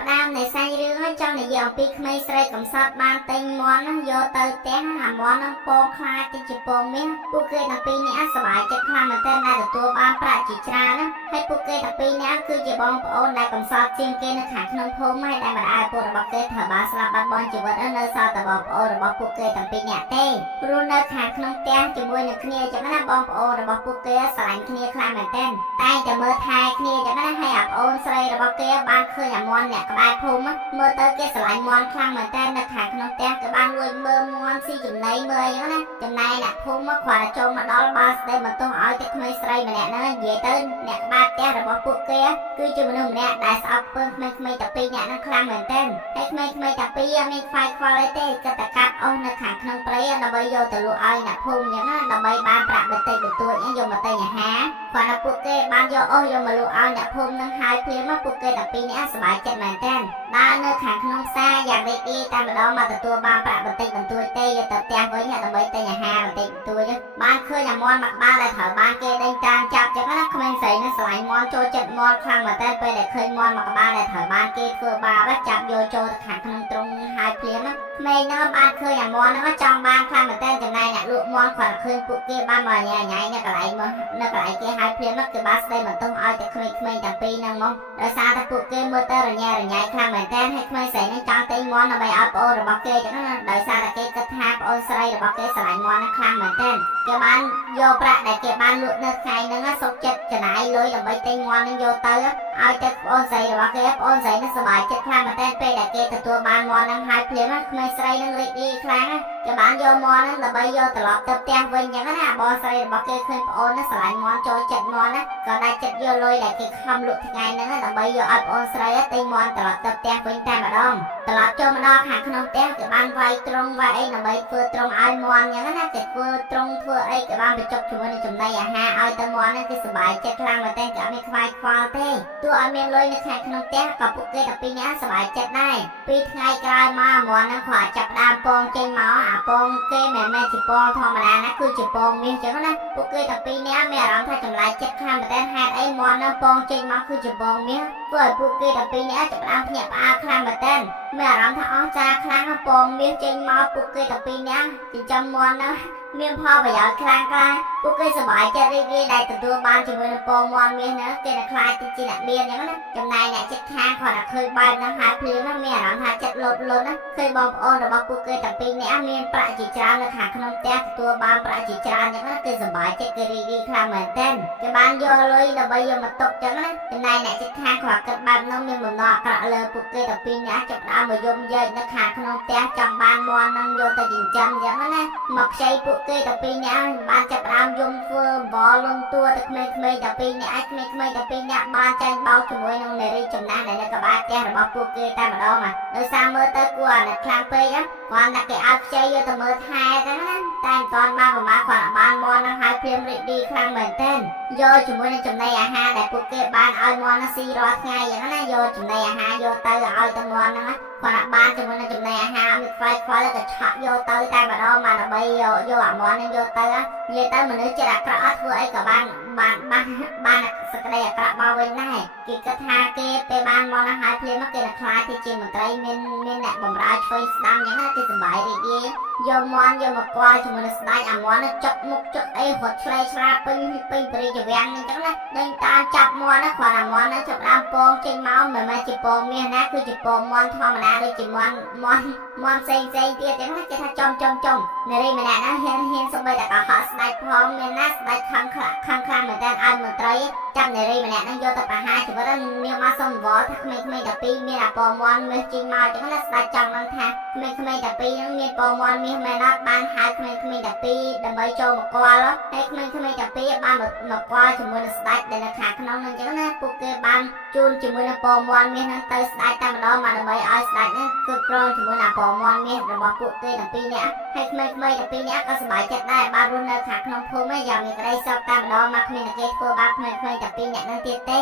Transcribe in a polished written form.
ផ្ដើមនៃសាច់រឿងចង់និយាយអំពីក្មេងស្រីកំសត់បានទិញមាន់យកទៅផ្ទះអាមាន់នឹងពងខ្លាចទៅជាពងមាសពួកគេទាំងពីរនាក់សប្បាយចិត្តខ្លាំងមែនទែនដែលទទួលបានប្រាក់ជាច្រើនណាហើយពួកគេទាំងពីរនាក់គឺជាបងប្អូនដែលកំសត់ជាងគេនៅខាងក្នុងភូមិហើយដែលម្ដាយឪពុករបស់គេត្រូវបានស្លាប់បាត់បង់ជីវិតនៅសល់តែបងប្អូនរបស់ពួកគេទាំងពីរនាក់ទេព្រោះនៅខាងក្នុងផ្ទះជាមួយនឹងគ្នាចឹងណាបងប្អូនរបស់ពួកគេស្រឡាញ់គ្នាខ្លាំងមែនទែនតែតែមើលថែគ្នាចឹងណាហើយអាប្អូនស្រីរបស់គេបានឃើញអាមាន់អ្នកក្បែរភូមិមើលទៅគេស្រឡាញ់មាន់ខ្លាំងមែនតើនៅខាងក្នុងផ្ទះក៏បានលួចមើលមាន់ស៊ីចំណីមើលអីហ្នឹងណាចំណែកអ្នកភូមិមកគ្រាន់តែចូលមកដល់បានស្ដីបន្ទោសឲ្យតែក្មេងស្រីម្នាក់ហ្នឹងនិយាយទៅអ្នកក្បែរផ្ទះរបស់ពួកគេគឺជាមនុស្សម្នាក់ដែលស្អប់ពើក្មេងៗតែពីរអ្នកហ្នឹងខ្លាំងមែនតើហើយក្មេងៗតែពីរអត់មានខ្វាយខ្វល់អីទេគាត់តែកាត់អស់នៅខាងក្នុងព្រៃដើម្បីយកទៅលក់ឲ្យអ្នកភូមិអញ្ចឹងណាដើម្បីបានប្រាក់បន្តិចបន្តួចយកមកទិញអាហារគ្រាន់តែពួកគេបានយកអស់យកមកលក់ឲ្យអ្នកភូមិហ្នឹងហើយភ្លាមមកពួកគេតែពីរអ្នកសប្បាយចិត្តមែនតើដើរនៅខាងក្នុងផ្សារយ៉ាងរីករាយតែម្ដងមកទទួលបានប្រាក់បន្តិចបន្តួចទេយកទៅផ្ទះវិញដើម្បីទិញអាហារបន្តិចបន្តួចបានឃើញអាមាន់មកក្បាលដែលត្រូវបានគេដេញតាមចាប់ចឹងណាក្មេងស្រីនឹងស្រឡាញ់មាន់ចូលចិត្តមាន់ខ្លាំងមែនតើពេលដែលឃើញមាន់មកក្បាលដែលត្រូវបានគេធ្វើបាបចាប់យកចូលទៅខាងក្នុងទ្រុងហើយភ្លាមក្មេងនោះបានឃើញអាមាន់នោះចង់បានខ្លាំងមែនតើចំណែកអ្នកលក់មាន់គាត់ឃើញពួកគេបានមកញ៉ៃនៅកន្លែងគេហើយភ្លាមគឺបានស្ដីបន្ទោសឲ្យតែក្មេងៗទាំងពីរហ្នឹងមកដោយសារតែពួកគេមើលទៅរញ៉ៃខ្លាំងមែនតើហើយក្មេងស្រីនឹងចង់ទិញមាន់ដើម្បីឲ្យប្អូនរបស់គេចឹងណាដោយសារតែគេគិតថាប្អូនស្រីរបស់គេស្រឡាញ់មាន់ខ្លាំងមែនតើគេបានយកប្រាក់ដែលគេបានលក់នៅថ្ងៃហ្នឹងសុខចិត្តចំណាយលុយដើម្បីទិញមាន់នឹងយកទៅឲ្យទៅប្អូនស្រីរបស់គេប្អូនស្រីនឹងសប្បាយចិត្តខ្លាំងមែនតើពេលដែលគេទទួលបានមាន់នឹងហើយភ្លាមក្មេងស្រីនឹងរីករាយខ្លាំងគេបានយកមាន់នឹងដើម្បីយកត្រឡប់ទៅផ្ទះវិញចឹងណាបងស្រីរបស់គេឃើញប្អូនស្រឡាញ់មាន់ចូលចិត្តមាន់ក៏ได้ចិត្តយកលុយដែលគេខំលក់ថ្ងៃហ្នឹងដើម្បីយកឲ្យប្អូនស្រីទិញមាន់ត្រឡប់ទៅផ្ទះវិញតែម្ដងត្រឡប់ចូលមកដល់ខាងក្នុងផ្ទះគេបានវាយត្រង់វាយអីដើម្បីធ្វើត្រង់ឲ្យមាន់ចឹងណាគេធ្វើត្រង់ធ្វើអីគេបានបញ្ចុកជាមួយនឹងចំណីអាហារឲ្យទៅមាន់ហ្នឹងគឺសប្បាយចិត្តខ្លាំងមែនតើគេអត់មានខ្វាយខ្វល់ទេទោះអត់មានលុយនៅខាងក្នុងផ្ទះក៏ពួកគេតែពីរនាក់សប្បាយចិត្តដែរពីថ្ងៃក្រោយមកមាន់ហ្នឹងគាត់ចាប់ដើមពងចេញមកអាពងគេមិនមែនជាពងធម្មតាណាគឺជាពងមាសចឹងណាពួកគេតែពីរនាក់មានអារម្មណ៍ថាចម្លែកចិត្តខ្លាំងមែនតើហេតុអីមាន់ហ្នឹងពងចេញមកគឺជាពងមាសធ្វើឲ្យពួកគេតែពីរនាក់ចាប់ដើមភ្ញាក់ផ្អើលខ្លាំងមែនតើមានអារម្មណ៍ថាអស្ចារ្យខ្លាំងពងមាសចេញមកពួកគេតែពីរនាក់ចិញ្ចឹមមាន់ហ្នឹងមានផលប្រយោជន៍ខ្លាំងក្លាពួកគេសប្បាយចិត្តរីករាយដែលទទួលបានជាមួយនឹងពងមាន់មាសហ្នឹងគេនឹងខ្លាចទៅជាអ្នកមានអញ្ចឹងណាចំណែកអ្នកចិត្តខាងគាត់ឃើញបែបហ្នឹងហើយភ្លាមហ្នឹងមានអារម្មណ៍ថាចិត្តលោភលន់ណាឃើញបងប្អូនរបស់ពួកគេទាំងពីរនាក់មានប្រាក់ជាច្រើននៅខាងក្នុងផ្ទះទទួលបានប្រាក់ជាច្រើនអញ្ចឹងណាគេសប្បាយចិត្តគេរីករាយខ្លាំងមែនទែនគេបានយកលុយដើម្បីយកមកទុកអញ្ចឹងណាចំណែកអ្នកចិត្តខាងគាត់គិតបែបហ្នឹងមានបំណងអាក្រក់លើពួកគេទាំងពីរនាក់ចាប់ដើមមកយំយែកនៅខាងក្នុងផ្ទះចង់បានមាន់ហ្នឹងយកទៅចិញ្ចឹមអញ្ចឹងណាមកខ្ចីពួកគេតែពីរនាក់បានចាប់ដើមយំធ្វើបលលំតួទៅក្មេងៗតែពីរនាក់ក្មេងៗតែពីរនាក់បានចាញ់បោកជាមួយនឹងនារីចំណាស់ដែលនៅក្បែរផ្ទះរបស់ពួកគេតែម្ដងដោយសារមើលទៅគួរអាណិតខ្លាំងពេកគាត់តែគេឲ្យខ្ចីយកទៅមើលថែទៅណាតែមិនតាន់បានប្រមាណគាត់បានមាន់នឹងហើយព្រាមរីករាយខ្លាំងមែនទែនយកជាមួយនឹងចំណីអាហារដែលពួកគេបានឲ្យមាន់នឹងស៊ីរាល់ថ្ងៃយ៉ាងណាយកចំណីអាហារយកទៅឲ្យទៅមាន់ហ្នឹងគាត់បានជាមួយនឹងចំណីអាហារមានខ្វាយខ្វល់ក៏ឆក់យកទៅតែម្ដងមកដើម្បីយកអាមាន់នឹងយកទៅនិយាយទៅមនុស្សចិត្តអាក្រក់ធ្វើអីក៏បានសក្តីអាក្រក់មកវិញដែរគេគិតថាគេពេលបានមកនឹងហើយភ្លាមគេនឹងខ្លាចទៅជាមន្ត្រីមានអ្នកបម្រើឆ្វេងស្ដាំអញ្ចឹងណាគេសប្បាយរីករាយយកមាន់យកមកគាល់ជាមួយនឹងស្ដេចអាមាន់នឹងចុកមុខចុកអីរត់ឆ្លេឆ្លាពេញព្រីជាវាំងអញ្ចឹងណាដេញតាមចាប់មាន់ណាគាត់អាមាន់នឹងចាប់ដើមពងចេញមកមិនមែនជាពងមាសណាគឺជាពងមាន់ធម្មតាដូចជាមាន់ផ្សេងទៀតអញ្ចឹងណាគេថាចំនារីម្នាក់ណាហ៊ានសំបីតែកុហកស្ដេចផងមានណាស្ដេចខំខ្លាំងមែនតើឲ្យមន្ត្រីចាប់នារីម្នាក់ហ្នឹងយកទៅប្រហារជីវិតមានមកសុំវល់ថាក្មេងៗតែពីរមានអាពងមាន់មាសចេញមកអញ្ចឹងណាស្ដេចចង់ដឹងថាក្មេងៗតែពីរហ្នឹងមានពងមាន់មាសមែនអត់បានហៅក្មេងៗតែពីរដើម្បីចូលមកគាល់ហើយក្មេងៗតែពីរបានមកគាល់ជាមួយនឹងស្ដេចដែលនៅខាងក្នុងហ្នឹងអញ្ចឹងណាពួកគេបានជូនជាមួយនឹងពងមាន់មាសហ្នឹងទៅស្ដេចតែម្ដងមកដើម្បីឲ្យស្ដេចហ្នឹងគ្រប់គ្រងជាមួយនឹងពងមាន់មាសរបស់ពួកគេទាំងពីរនាក់ហើយក្មេងៗតែពីរនាក់ក៏សប្បាយចិត្តដែរបានរស់នៅខាងក្នុងភូមិយ៉ាងមានក្តីសុខតែម្ដងមកគ្មានតែគេធ្វើបាបក្មេងៗតែពីរនាក់ហ្នឹងទៀតទេ